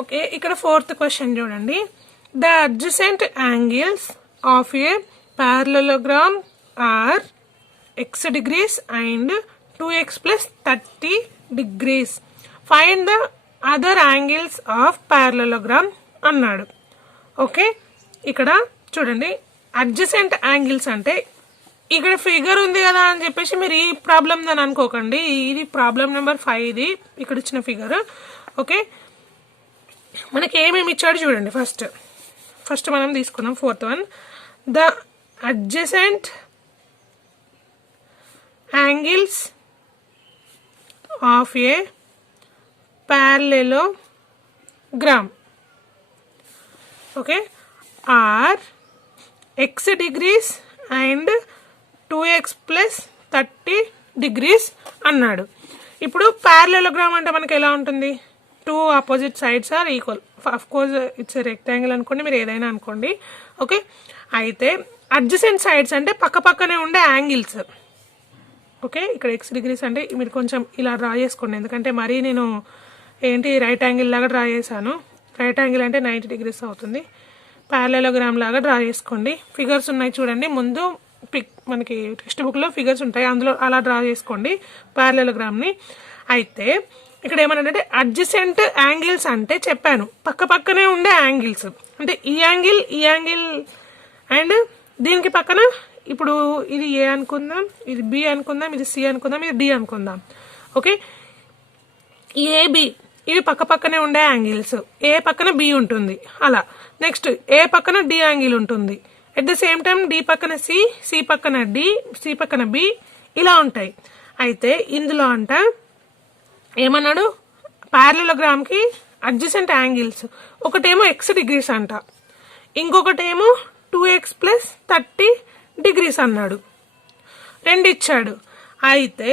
Okay, ఇక్కడ fourth question చూడండి. The adjacent angles of A parallelogram are x degrees and 2x plus 30 degrees. Find the other angles of parallelogram అన్నాడు. Okay, ఇక్కడ చూడండి adjacent angles అంటే ఇక్కడ figure ఉంది కదా అని చెప్పేసి మీరు ఈ ప్రాబ్లం అని అనుకోకండి. ఇది ప్రాబ్లం నెంబర్ 5 ఇది ఇక్కడ ఇచ్చిన ఫిగర్. ఓకే, మనకి ఏమేమి ఇచ్చాడు చూడండి. ఫస్ట్ మనం తీసుకుందాం fourth one. The adjacent angles of a parallelogram okay are x degrees and 2x plus 30 degrees అన్నాడు. ఇప్పుడు parallelogram అంటే మనకి ఎలా ఉంటుంది? Two opposite sides are equal. Of course it's rectangle అనుకోండి, మీరు ఏదైనా అనుకోండి. ఓకే, అయితే అడ్జసెంట్ సైడ్స్ అంటే పక్క పక్కనే ఉండే యాంగిల్స్. ఓకే, ఇక్కడ x డిగ్రీస్ అంటే మీరు కొంచెం ఇలా డ్రా చేసుకోండి, ఎందుకంటే మరీ నేను రైట్ యాంగిల్ లాగా డ్రా చేశాను. రైట్ యాంగిల్ అంటే 90 degrees అవుతుంది. ప్యారలెలోగ్రామ్ లాగా డ్రా చేసుకోండి. ఫిగర్స్ ఉన్నాయి చూడండి, ముందు మనకి టెక్స్ట్ బుక్లో ఫిగర్స్ ఉంటాయి, అందులో అలా డ్రా చేసుకోండి ప్యారలెలోగ్రామ్ని. అయితే ఇక్కడ ఏమన్నాడంటే అడ్జసెంట్ యాంగిల్స్ అంటే చెప్పాను పక్క పక్కనే ఉండే యాంగిల్స్. అంటే ఈ యాంగిల్ అండ్ దీనికి పక్కన, ఇప్పుడు ఇది ఏ అనుకుందాం, ఇది బి అనుకుందాం, ఇది సి అనుకుందాం, ఇది డి అనుకుందాం. ఓకే, ఏబి ఇవి పక్క పక్కనే ఉండే యాంగిల్స్. ఏ పక్కన బి ఉంటుంది, అలా. నెక్స్ట్ ఏ పక్కన డి యాంగిల్ ఉంటుంది. At the same time D పక్కన సి, సి పక్కన డి, సి పక్కన బి, ఇలా ఉంటాయి. అయితే ఇందులో అంట ఏమన్నాడు, ప్యారలెలోగ్రామ్ కి అడ్జసెంట్ యాంగిల్స్ ఒకటేమో x డిగ్రీస్ అంట, ఇంకొకటేమో 2x plus 30 degrees అన్నాడు. రెండు ఇచ్చాడు. అయితే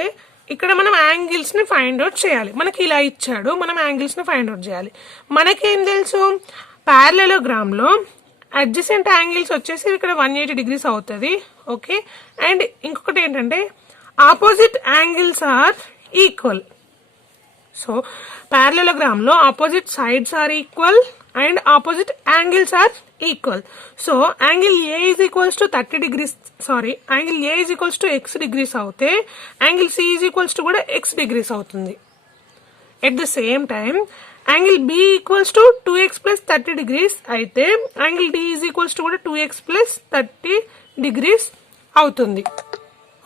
ఇక్కడ మనం యాంగిల్స్ ని ఫైండ్ అవుట్ చేయాలి. మనకి ఇలా ఇచ్చాడు, మనం యాంగిల్స్ ని ఫైండ్ అవుట్ చేయాలి. మనకేం తెలుసు, ప్యారలెలోగ్రామ్ లో అడ్జసెంట్ యాంగిల్స్ వచ్చేసి ఇక్కడ 180 degrees అవుతుంది. ఓకే, అండ్ ఇంకొకటి ఏంటంటే opposite angles are equal. So parallelogram లో opposite sides are equal and opposite angles are equal. So angle A is equals to 30 degrees, angle A is equals to x degrees అవుతే angle C is equals to కూడా x degrees అవుతుంది. At the same time angle B equals to 2x plus 30 degrees అయితే angle D is equals to కూడా 2x plus 30 degrees అవుతుంది.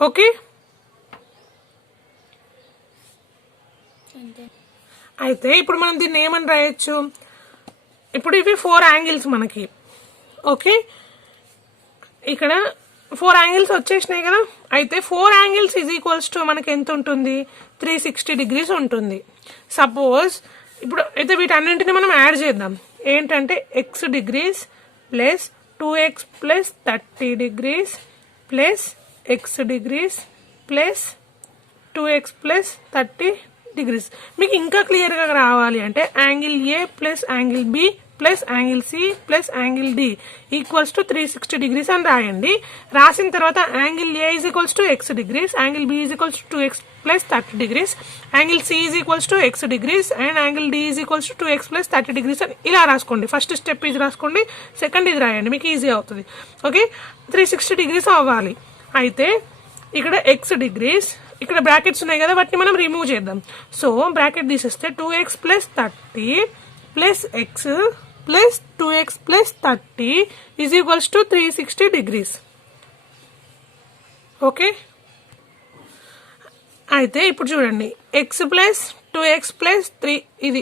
Okay, అయితే ఇప్పుడు మనం దీన్ని ఏమని రాయొచ్చు, ఇప్పుడు ఇవి 4 యాంగిల్స్ మనకి. ఓకే, ఇక్కడ 4 యాంగిల్స్ వచ్చేసినాయి కదా. అయితే 4 యాంగిల్స్ ఈజ్ ఈక్వల్స్ టు మనకి ఎంత ఉంటుంది, 360 degrees ఉంటుంది. సపోజ్ ఇప్పుడు అయితే వీటన్నింటిని మనం యాడ్ చేద్దాం. ఏంటంటే x degrees plus 2x plus 30 degrees plus x degrees plus 2x plus 30 degrees. మీకు ఇంకా క్లియర్ గా రావాలి అంటే angle A plus angle B plus angle C plus angle D equals to 360 degrees అని రాయండి. రాసిన తర్వాత angle A is equals to x degrees, angle B is equals to 2x plus 30 degrees, angle C is equals to x degrees and angle D is equals to 2x plus 30 degrees అని ఇలా రాసుకోండి. First step ఇది రాసుకోండి, second ఇది రాయండి, మీకు easy అవుతుంది. Okay, 360 degrees అవ్వాలి. అయితే ఇక్కడ ఎక్స్ డిగ్రీస్, ఇక్కడ బ్రాకెట్స్ ఉన్నాయి కదా, వాటిని మనం రిమూవ్ చేద్దాం. సో బ్రాకెట్ తీసేస్తే 2x plus 30 plus X plus 2x plus 30 is equals to 360 degrees. Okay, అయితే ఇప్పుడు చూడండి x ప్లస్ 2x ప్లస్ 3, ఇది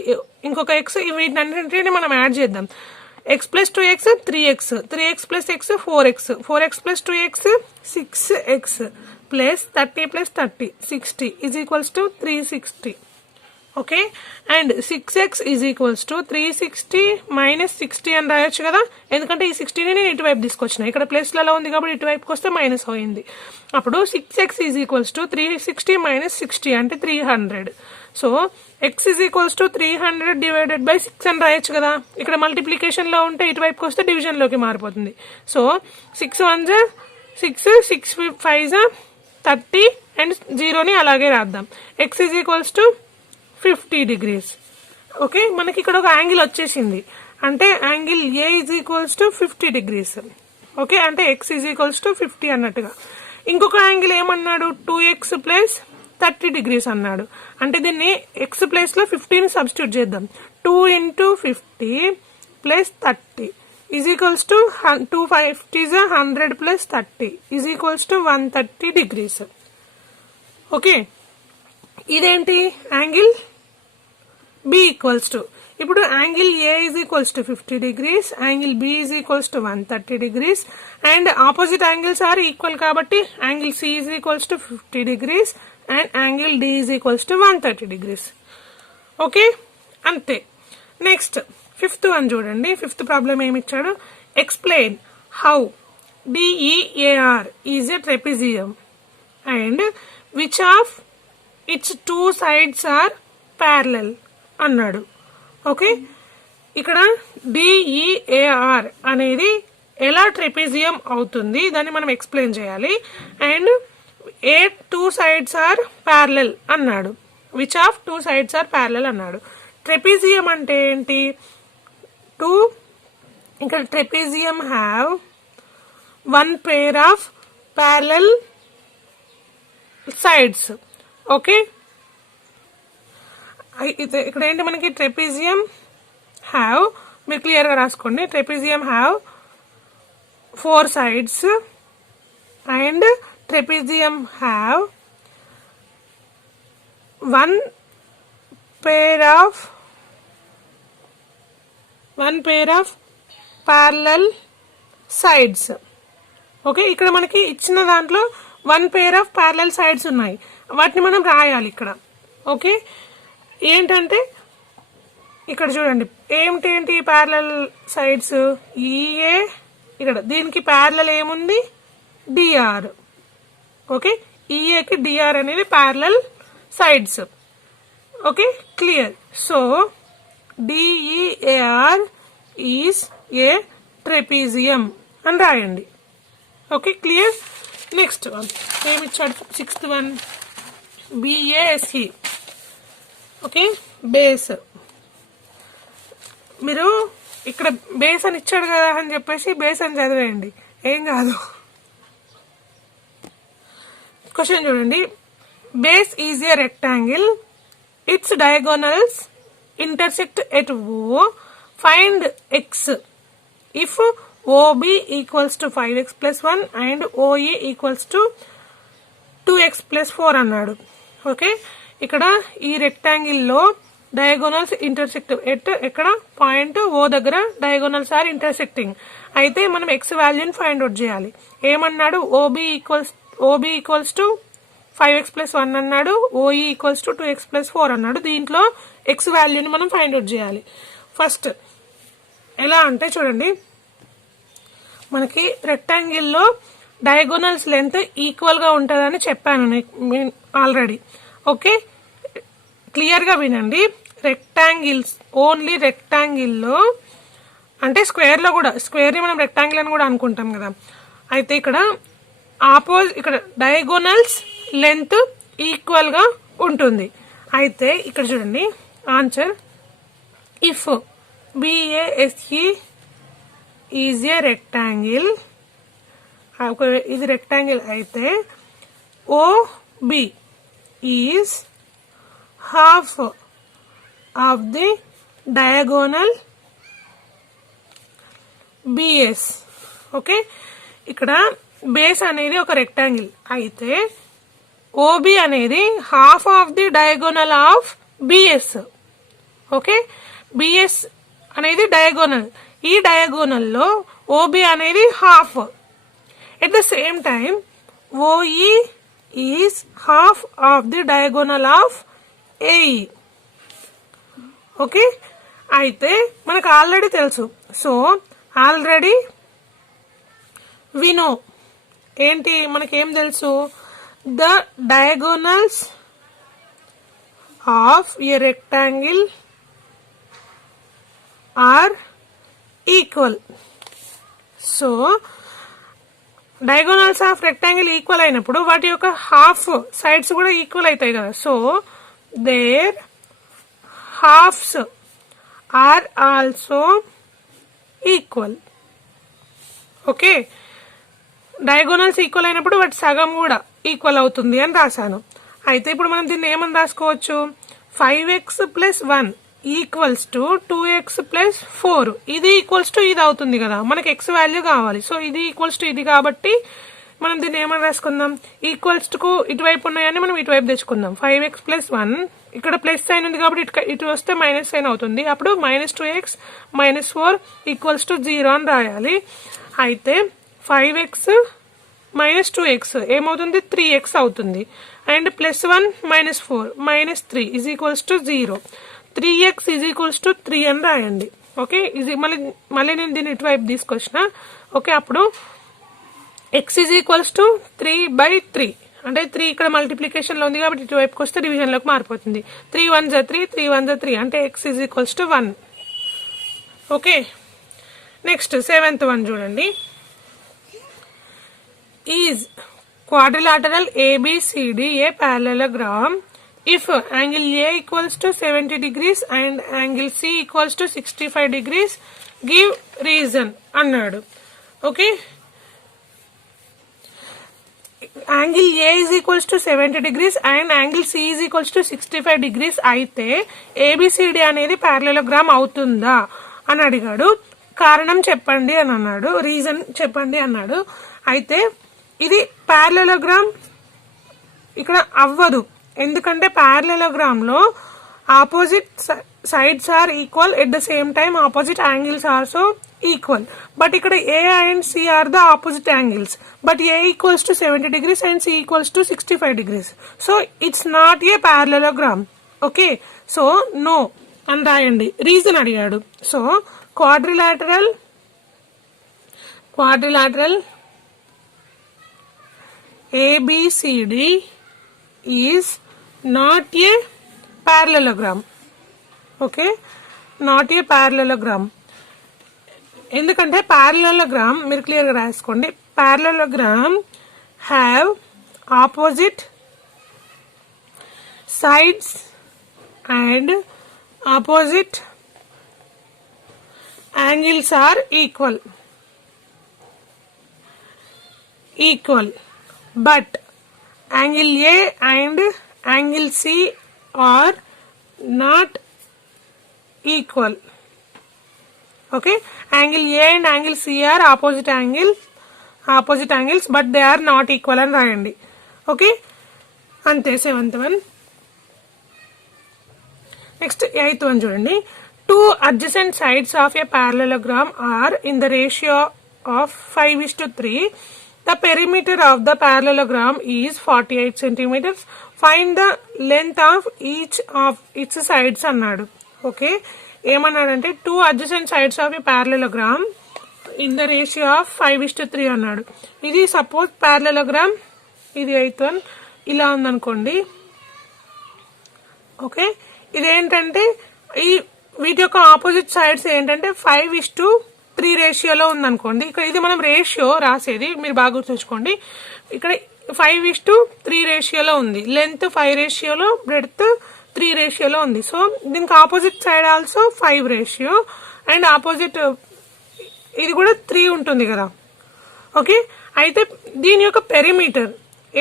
ఇంకొక x, వీటన్నింటిని మనం యాడ్ చేద్దాం. x plus 2x 3x, 3x plus x 4x, 4x plus 2x 6x plus 30 plus 30 60 is equals to 360. Okay, and 6x is equals to 360 minus 60 అని రాయొచ్చు కదా, ఎందుకంటే ఈ 60ని నేను ఇటువైపు తీసుకొచ్చిన, ఇక్కడ ప్లస్లలో ఉంది కాబట్టి ఇటువైపుకి వస్తే మైనస్ అయింది. అప్పుడు 6x is equals to 360 minus 60 అంటే 300. So x is equals to 300 divided by 6 అని రాయొచ్చు కదా. ఇక్కడ మల్టిప్లికేషన్ లో ఉంటే ఇటువైపుకి వస్తే డివిజన్ లోకి మారిపోతుంది. సో 6 1 6, 6 5 30 అండ్ 0ని అలాగే రాద్దాం. x is equals to 50 degrees. Okay, మనకి ఇక్కడ ఒక యాంగిల్ వచ్చేసింది. అంటే angle A is equals to 50 degrees. Okay, అంటే ఎక్స్ ఈజ్ ఈక్వల్స్ టు 50 అన్నట్టుగా. ఇంకొక యాంగిల్ ఏమన్నాడు, 2x ప్లస్ 30 degrees అన్నాడు. అంటే దీన్ని ఎక్స్ ప్లేస్ లో 50ని సబ్స్టిట్యూట్ చేద్దాం. 2 into 50 plus 30 is equals to 2 50s 100 plus 30 is equals to 130 degrees. Okay, ఇదేంటి యాంగిల్ బి ఈక్వల్స్ టు, ఇప్పుడు angle A is equals to 50 degrees, angle B is equals to 130 degrees, and opposite angles are equal కాబట్టి angle C is equals to 50 degrees and angle D is equals to 130 degrees. Okay, అంతే. Next fifth one చూడండి. Fifth problem ఏమి ఇచ్చాడు, explain how DEAR is a trapezium and which of its 2 sides are parallel అన్నాడు. Okay, ఇక్కడ DEAR అనేది ఎలా trapezium అవుతుంది దాన్ని మనం ఎక్స్ప్లెయిన్ చేయాలి. అండ్ ఏ 2 sides ఆర్ ప్యారలల్ అన్నాడు, which of 2 sides are parallel అన్నాడు. ట్రెపిజియం అంటే ఏంటి, ఇక్కడ trapezium have 1 pair of parallel sides. Okay, ఇక్కడ ఏంటి మనకి ట్రెపిజియం హ్యావ్, మీరు క్లియర్ గా రాసుకోండి, trapezium have 4 sides and trapezium have 1 pair of parallel sides. Okay, ఇక్కడ మనకి ఇచ్చిన దాంట్లో 1 pair ఆఫ్ ప్యారలల్ సైడ్స్ ఉన్నాయి, వాటిని మనం రాయాలి ఇక్కడ. ఓకే, ఏంటంటే ఇక్కడ చూడండి ఏంటి ప్యారలల్ సైడ్స్, ఈఏ, ఇక్కడ దీనికి ప్యారలల్ ఏముంది, డిఆర్. ఓకే, ఈఏకి డిఆర్ అనేది parallel sides. Okay, clear. So D E A R is a trapezium అని రాయండి. Okay, clear. నెక్స్ట్ వన్ ఏమిచ్చాడు, sixth one, B A S E. Okay, base. మీరు ఇక్కడ బేస్ అని ఇచ్చాడు కదా అని చెప్పేసి బేస్ అని చదివేయండి, ఏం కాదు. క్వశ్చన్ చూడండి, base is a rectangle, it's diagonals intersect at O, find x if OB equals to 5x plus 1 and OE equals to 2x plus 4 అన్నాడు. ఓకే, ఇక్కడ ఈ రెక్టాంగిల్ లో డయాగోనల్స్ ఇంటర్సెక్ట్ ఎక్కడ, పాయింట్ O దగ్గర డయాగోనల్స్ ఆర్ ఇంటర్సెక్టింగ్. అయితే మనం x వాల్యూని find out చేయాలి. ఏమన్నాడు, OB equals to 5x plus 1 అన్నాడు, OE equals to 2x plus 4 అన్నాడు. దీంట్లో x వాల్యూని మనం ఫైండ్ అవుట్ చేయాలి. ఫస్ట్ ఎలా అంటే చూడండి, మనకి రెక్టాంగిల్ లో డయాగోనల్స్ లెంత్ ఈక్వల్ గా ఉంటుందని చెప్పాను ఆల్రెడీ. ఓకే, క్లియర్ గా వినండి. రెక్టాంగిల్స్, ఓన్లీ రెక్టాంగిల్ లో, అంటే స్క్వేర్ లో కూడా, స్క్వేర్ ని మనం రెక్టాంగిల్ అని కూడా అనుకుంటాం కదా. అయితే ఇక్కడ ఇక్కడ డయాగోనల్స్ లెంత్ ఈక్వల్ గా ఉంటుంది. అయితే ఇక్కడ చూడండి answer, if B A S E is a rectangle, ఇది రెక్టాంగిల్ అయితే O B is half of the diagonal B S. Okay, ఇక్కడ బేస్ అనేది ఒక రెక్టాంగిల్ అయితే ఓబి అనేది half of the diagonal of B S. Okay, B S అనేది డయాగోనల్, ఈ డయాగోనల్ లో ఓబి అనేది half. At the same time O E is half of the diagonal of A E. Okay, అయితే మనకు ఆల్రెడీ తెలుసు. సో ఆల్రెడీ వినో ఏంటి, మనకేం తెలుసు, the diagonals of a rectangle are equal. So diagonals of rectangle equal అయినప్పుడు వాటి యొక్క హాఫ్ సైడ్స్ కూడా ఈక్వల్ అవుతాయి కదా. So their halves are also equal. Okay, diagonals equal అయినప్పుడు వాటి సగం కూడా ఈక్వల్ అవుతుంది అని రాశాను. అయితే ఇప్పుడు మనం దీన్ని ఏమని రాసుకోవచ్చు, 5x + 1 ఈక్వల్స్ టు 2x + 4. ఇది ఈక్వల్స్ టు ఇది అవుతుంది కదా, మనకి x వాల్యూ కావాలి. సో ఇది ఈక్వల్స్ టు ఇది కాబట్టి మనం దీన్ని ఏమని రాసుకుందాం, ఈక్వల్స్ టు ఇటువైపు ఉన్నాయని మనం ఇటువైపు తెచ్చుకుందాం. 5x + 1 ఇక్కడ ప్లస్ సైన్ ఉంది కాబట్టి ఇటు వస్తే మైనస్ సైన్ అవుతుంది. అప్పుడు -2x - 4 = 0 అని రాయాలి. అయితే 5x - 2x ఏమవుతుంది, 3x అవుతుంది. అండ్ +1 - 4 -3 = 0. 3x = 3 అని రాయండి. ఓకే, ఇది మళ్ళీ నేను దీన్ని ఇటువైపు తీసుకొచ్చిన. ఓకే, అప్పుడు x = 3/3 అంటే 3 ఇక్కడ మల్టిప్లికేషన్ లో ఉంది కాబట్టి ఇటువైపుకి వస్తే డివిజన్ లోకి మారిపోతుంది. 3 × 1 = 3, 3 × 1 = 3 అంటే x = 1. Okay, next 7th one చూడండి. Is quadrilateral ABCD a parallelogram if angle A = 70 degrees and angle C = 65 degrees, give reason అన్నాడు. Okay, angle A = 70 degrees and angle C = 65 degrees అయితే ABCD అనేది పారలెలోగ్రామ్ అవుతుందా అని అడిగాడు. కారణం చెప్పండి అని అన్నాడు, రీజన్ చెప్పండి అన్నాడు. అయితే ఇది పారలెలోగ్రామ్ ఇక్కడ అవ్వదు, ఎందుకంటే పారలెలోగ్రామ్ లో opposite sides are equal, at the same time opposite angles also equal. But ఇక్కడ A and C are the opposite angles, but A = 70 degrees and C = 65 degrees. So it's not a parallelogram. Okay, so no అని రాయండి. Reason అడిగాడు. So quadrilateral ABCD is not a parallelogram. Okay, not a parallelogram. ఎందుకంటే parallelogram మీరు clear గా రాసుకోండి. parallelogram have opposite sides and opposite angles are equal. But angle A and angle C are not equal. Okay, angle A and angle C are opposite angles, but they are not equal అని రాయండి. Okay, అంతే 7th one. Next 8th one చూడండి. 2 adjacent sides of a parallelogram are in the ratio of 5:3. The perimeter of the parallelogram is 48 centimeters. Find the length of each of its sides అన్నాడు. Okay, ఏమన్నాడంటే 2 adjacent sides of a parallelogram in the ratio of 5:3 అన్నాడు. ఇది suppose parallelogram, ఇది 8th one ఇలా ఉందనుకోండి. Okay, ఇదేంటంటే ఈ వీటి యొక్క ఆపోజిట్ సైడ్స్ ఏంటంటే 5:3 రేషియోలో ఉందనుకోండి. ఇక్కడ ఇది మనం రేషియో రాసేది మీరు బాగా గుర్తుంచుకోండి. ఇక్కడ 5:3 రేషియోలో ఉంది, లెంత్ 5 రేషియోలో, బ్రెడ్త్ 3 రేషియోలో ఉంది. సో దీనికి opposite side also 5 ratio and opposite ఇది కూడా 3 ఉంటుంది కదా. ఓకే, అయితే దీని యొక్క పెరిమీటర్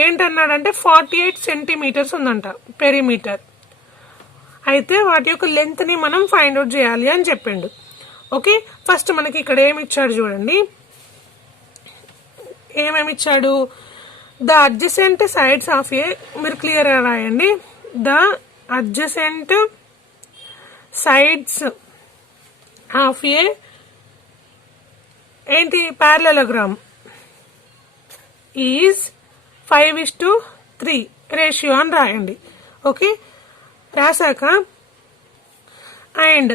ఏంటన్నాడంటే 48 సెంటీమీటర్స్ ఉందంట పెరిమీటర్. అయితే వాటి యొక్క లెంత్ ని మనం ఫైండ్ అవుట్ చేయాలి అని చెప్పిండు. ఓకే, ఫస్ట్ మనకి ఇక్కడ ఏమి ఇచ్చాడు చూడండి, ఏమేమి ఇచ్చాడు. ద అడ్జసెంట్ సైడ్స్ ఆఫ్ ఏ, మీరు క్లియర్ గా రాయండి, ద అడ్జసెంట్ సైడ్స్ ఆఫ్ ఏ ఏంటి పారలెలోగ్రామ్ ఈజ్ 5:3 రేషియో అని రాయండి. ఓకే, రాశాక అండ్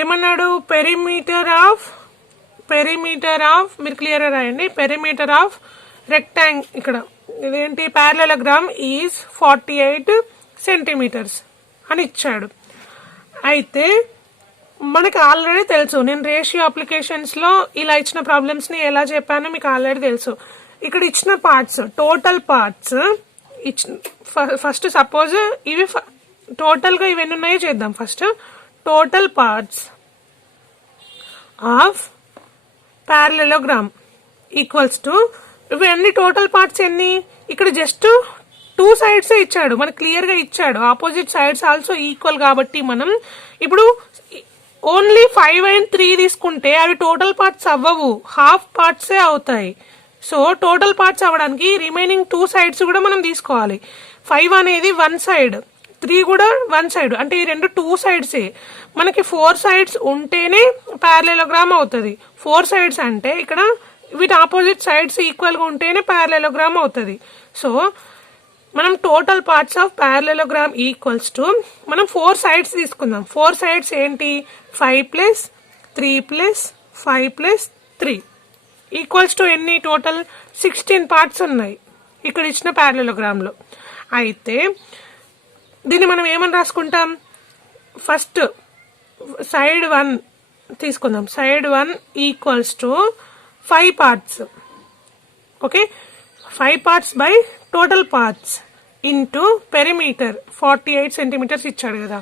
ఏమన్నాడు, పెరిమీటర్ ఆఫ్ మీరు క్లియర్ గా రాయండి, పెరిమీటర్ ఆఫ్ రెక్టాంగిల్, ఇక్కడ ఇదేంటి పారలెలోగ్రామ్ ఈజ్ 48 సెంటీమీటర్స్ అని ఇచ్చాడు. అయితే మనకు ఆల్రెడీ తెలుసు, నేను రేషియో అప్లికేషన్స్ లో ఇలా ఇచ్చిన ప్రాబ్లమ్స్ ని ఎలా చెప్పానో మీకు ఆల్రెడీ తెలుసు. ఇక్కడ ఇచ్చిన parts, total parts first suppose ఇవి టోటల్ గా ఇవన్నీ ఉన్నాయో చేద్దాం. First total parts of parallelogram equals to ఇవన్నీ టోటల్ పార్ట్స్ ఎన్ని ఇక్కడ జస్ట్ 2 సైడ్స్ ఇచ్చాడు మనకు క్లియర్ గా ఇచ్చాడు ఆపోజిట్ సైడ్స్ ఆల్సో ఈక్వల్ కాబట్టి మనం ఇప్పుడు ఓన్లీ 5 and 3 తీసుకుంటే అవి టోటల్ పార్ట్స్ అవ్వవు హాఫ్ పార్ట్సే అవుతాయి సో టోటల్ పార్ట్స్ అవ్వడానికి రిమైనింగ్ 2 సైడ్స్ కూడా మనం తీసుకోవాలి 5 అనేది 1 సైడ్ 3 కూడా 1 సైడ్ అంటే ఈ రెండు 2 సైడ్సే మనకి 4 సైడ్స్ ఉంటేనే ప్యారలెలోగ్రామ్ అవుతుంది 4 సైడ్స్ అంటే ఇక్కడ వీటి ఆపోజిట్ సైడ్స్ ఈక్వల్ గా ఉంటేనే ప్యారలెలోగ్రామ్ అవుతుంది సో మనం total parts of parallelogram equals to మనం 4 సైడ్స్ తీసుకుందాం 4 సైడ్స్ ఏంటి 5 plus 3 plus 5 plus 3 equals to ఎన్ని టోటల్ 16 పార్ట్స్ ఉన్నాయి ఇక్కడ ఇచ్చిన ప్యారలెలోగ్రామ్ లో అయితే దీన్ని మనం ఏమని రాసుకుంటాం ఫస్ట్ సైడ్ 1 తీసుకుందాం side 1 equals to 5 parts okay 5 parts by total parts into perimeter 48 centimetres ఇచ్చాడు కదా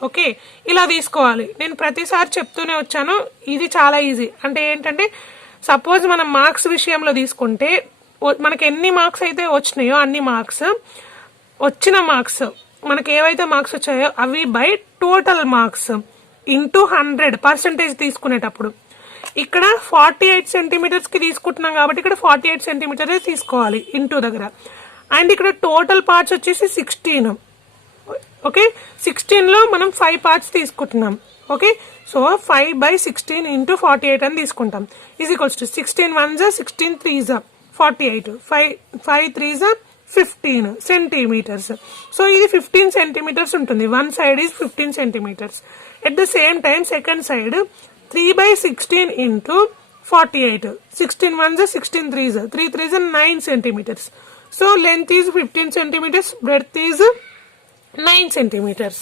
ఓకే ఇలా తీసుకోవాలి నేను ప్రతిసారి చెప్తూనే వచ్చాను ఇది చాలా ఈజీ అంటే ఏంటంటే సపోజ్ మనం మార్క్స్ విషయంలో తీసుకుంటే మనకి ఎన్ని మార్క్స్ అయితే వచ్చినాయో అన్ని మార్క్స్ వచ్చిన మార్క్స్ మనకి ఏవైతే మార్క్స్ వచ్చాయో అవి బై టోటల్ మార్క్స్ ఇంటూ 100% తీసుకునేటప్పుడు ఇక్కడ 48 సెంటీమీటర్స్ కి తీసుకుంటున్నాం కాబట్టి ఇక్కడ 48 సెంటీమీటర్స్ తీసుకోవాలి ఇంటూ దగ్గర అండ్ ఇక్కడ టోటల్ పార్ట్స్ వచ్చేసి 16 ఓకే 16 లో మనం 5 పార్ట్స్ తీసుకుంటున్నాం ఓకే సో 5 by 16 ఇంటూ 48 అని తీసుకుంటాం is equals to 16 1s 16 3s 48 5 3s 15 centimetres so ఇది 15 సెంటీమీటర్స్ ఉంటుంది one side is 15 centimetres at the same time second side 3 by 16 into 48 16 1s 16 3s 3 3s 9 centimeters so length is 15 centimeters breadth is 9 centimeters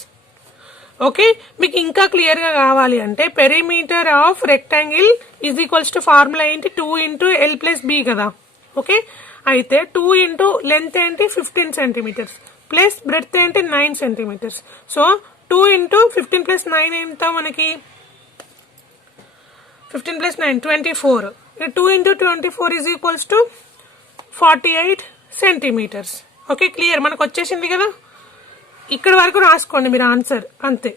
okay మీకు ఇంకా clear గా కావాలి అంటే perimeter of rectangle is equals to formula ఏంటి 2 into l plus b కదా okay అయితే 2 into length ఏంటి 15 centimetres plus breadth ఏంటి 9 సెంటీమీటర్స్ సో 2 into 15 plus 9 ఎంత మనకి 15 plus 9 24 2 into 24 is equals to 48 centimetres okay clear మనకు వచ్చేసింది కదా ఇక్కడ వరకు రాసుకోండి మీరు ఆన్సర్ అంతే